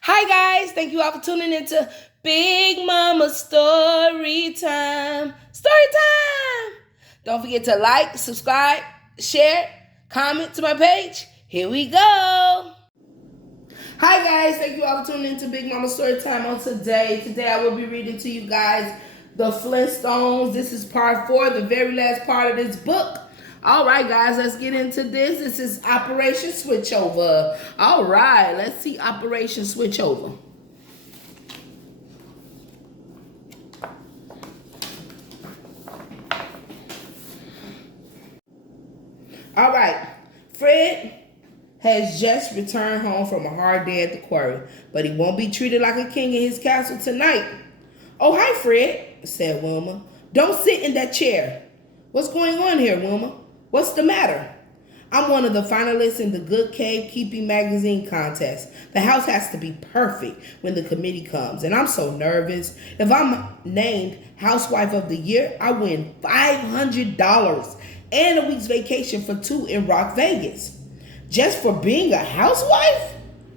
Hi guys, thank you all for tuning into Big Mama Story Time. Story time! Don't forget to like, subscribe, share, comment to my page. Here we go. Hi guys, thank you all for tuning into Big Mama Story Time on today. Today I will be reading to you guys the Flintstones. This is part 4, the very last part of this book. All right, guys, let's get into this. This is Operation Switchover. All right, let's see Operation Switchover. All right, Fred has just returned home from a hard day at the quarry, but he won't be treated like a king in his castle tonight. Oh, hi, Fred, said Wilma. Don't sit in that chair. What's going on here, Wilma? What's the matter? I'm one of the finalists in the Good Cave Keeping Magazine contest. The house has to be perfect when the committee comes, and I'm so nervous. If I'm named Housewife of the Year, I win $500 and a week's vacation for 2 in Rock Vegas. Just for being a housewife?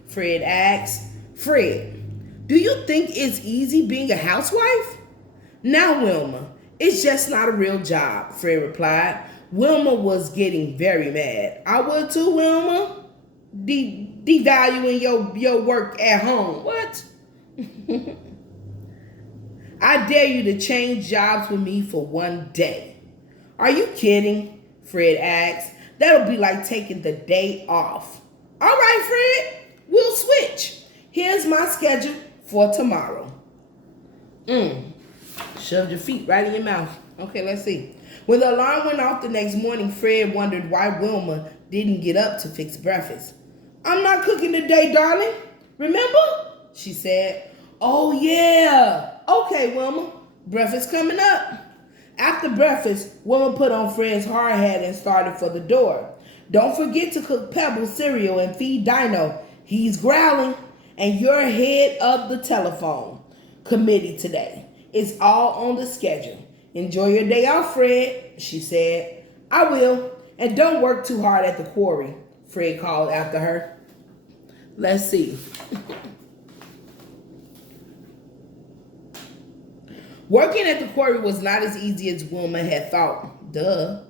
Fred asked. Fred, do you think it's easy being a housewife? Now, Wilma, it's just not a real job, Fred replied. Wilma was getting very mad. I would too, Wilma. Devaluing your work at home. What? I dare you to change jobs with me for one day. Are you kidding? Fred asked. That'll be like taking the day off. All right, Fred, we'll switch. Here's my schedule for tomorrow. Shoved your feet right in your mouth. Okay, let's see. When the alarm went off the next morning, Fred wondered why Wilma didn't get up to fix breakfast. I'm not cooking today, darling. Remember? She said. Oh, yeah. Okay, Wilma. Breakfast coming up. After breakfast, Wilma put on Fred's hard hat and started for the door. Don't forget to cook Pebble cereal and feed Dino. He's growling. And you're head of the telephone committee today. It's all on the schedule. Enjoy your day off, Fred, she said. I will. And don't work too hard at the quarry, Fred called after her. Let's see. Working at the quarry was not as easy as Wilma had thought. Duh.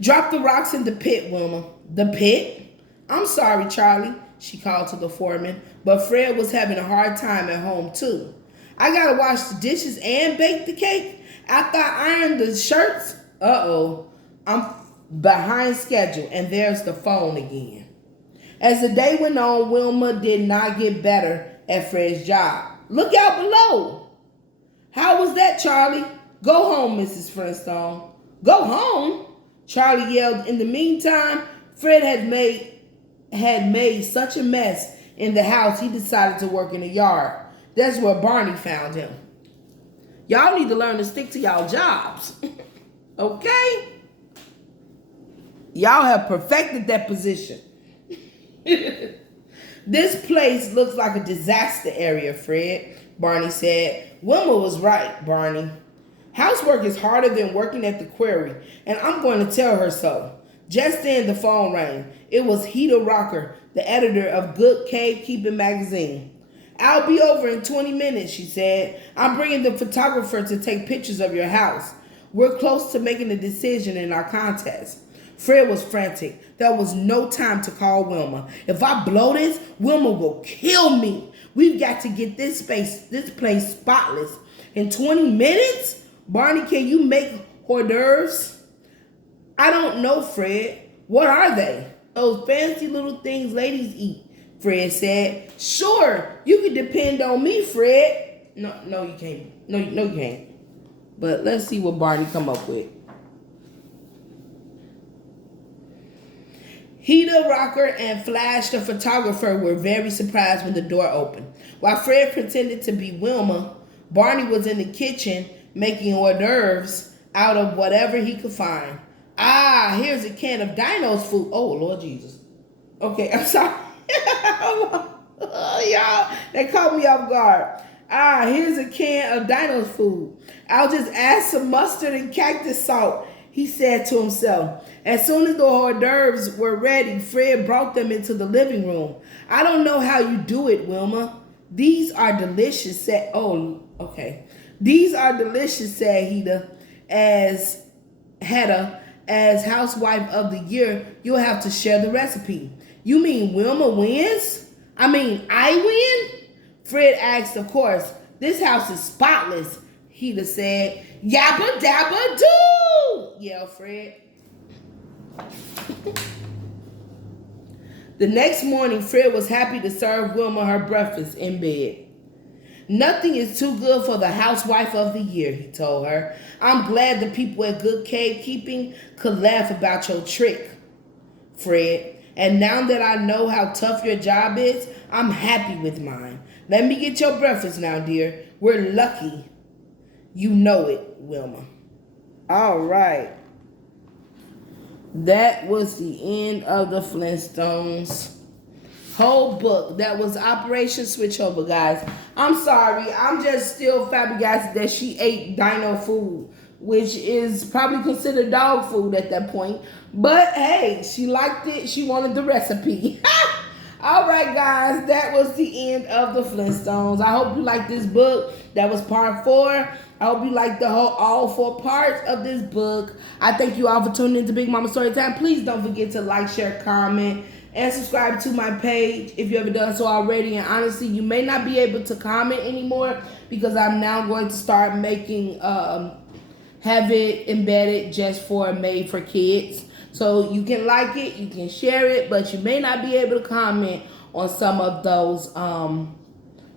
Drop the rocks in the pit, Wilma. The pit? I'm sorry, Charlie, she called to the foreman, but Fred was having a hard time at home, too. I gotta wash the dishes and bake the cake after I iron the shirts. Uh-oh, I'm behind schedule, and there's the phone again. As the day went on, Wilma did not get better at Fred's job. Look out below. How was that, Charlie? Go home, Mrs. Flintstone. Go home? Charlie yelled. In the meantime, Fred had made such a mess in the house, he decided to work in the yard. That's where Barney found him. Y'all need to learn to stick to y'all jobs. Okay? Y'all have perfected that position. This place looks like a disaster area, Fred, Barney said. Wilma was right, Barney. Housework is harder than working at the quarry, and I'm going to tell her so. Just then the phone rang. It was Heather Rocker, the editor of Good Cave Keeping Magazine. I'll be over in 20 minutes, she said. I'm bringing the photographer to take pictures of your house. We're close to making a decision in our contest. Fred was frantic. There was no time to call Wilma. If I blow this, Wilma will kill me. We've got to get this place spotless. In 20 minutes? Barney, can you make hors d'oeuvres? I don't know, Fred. What are they? Those fancy little things ladies eat, Fred said. Sure, you can depend on me, Fred. No, you can't. No, you can't. But let's see what Barney come up with. Heather Rocker and Flash the photographer were very surprised when the door opened. While Fred pretended to be Wilma, Barney was in the kitchen making hors d'oeuvres out of whatever he could find. Ah, here's a can of Dino's food. Oh, Lord Jesus. Okay, I'm sorry. Y'all, that caught me off guard. Ah, here's a can of Dino's food. I'll just add some mustard and cactus salt. he said to himself. As soon as the hors d'oeuvres were ready, Fred brought them into the living room. I don't know how you do it, Wilma. These are delicious, said, oh, okay. These are delicious, said Hedda, as housewife of the year, you'll have to share the recipe. You mean Wilma wins? I win? Fred asked, of course. This house is spotless, Hedda said. Yabba dabba doo, yelled Fred. The next morning, Fred was happy to serve Wilma her breakfast in bed. Nothing is too good for the housewife of the year, he told her. I'm glad the people at Good Cave Keeping could laugh about your trick, Fred. And now that I know how tough your job is, I'm happy with mine. Let me get your breakfast now, dear. We're lucky. You know it, Wilma. All right. That was the end of the Flintstones whole book. That was Operation Switchover, guys. I'm sorry. I'm just still flabbergasted that she ate dino food, which is probably considered dog food at that point. But hey, she liked it. She wanted the recipe. All right, guys. That was the end of the Flintstones. I hope you liked this book. That was part 4. I hope you liked all 4 parts of this book. I thank you all for tuning in to Big Mama Storytime. Please don't forget to like, share, comment, and subscribe to my page if you haven't done so already. And honestly, you may not be able to comment anymore because I'm now going to start making, have it embedded just for made for kids. So you can like it, you can share it, but you may not be able to comment on some of those,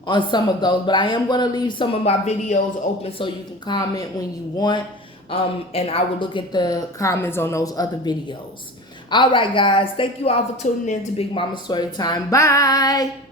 but I am going to leave some of my videos open so you can comment when you want, and I will look at the comments on those other videos. All right, guys, thank you all for tuning in to Big Mama Storytime. Bye.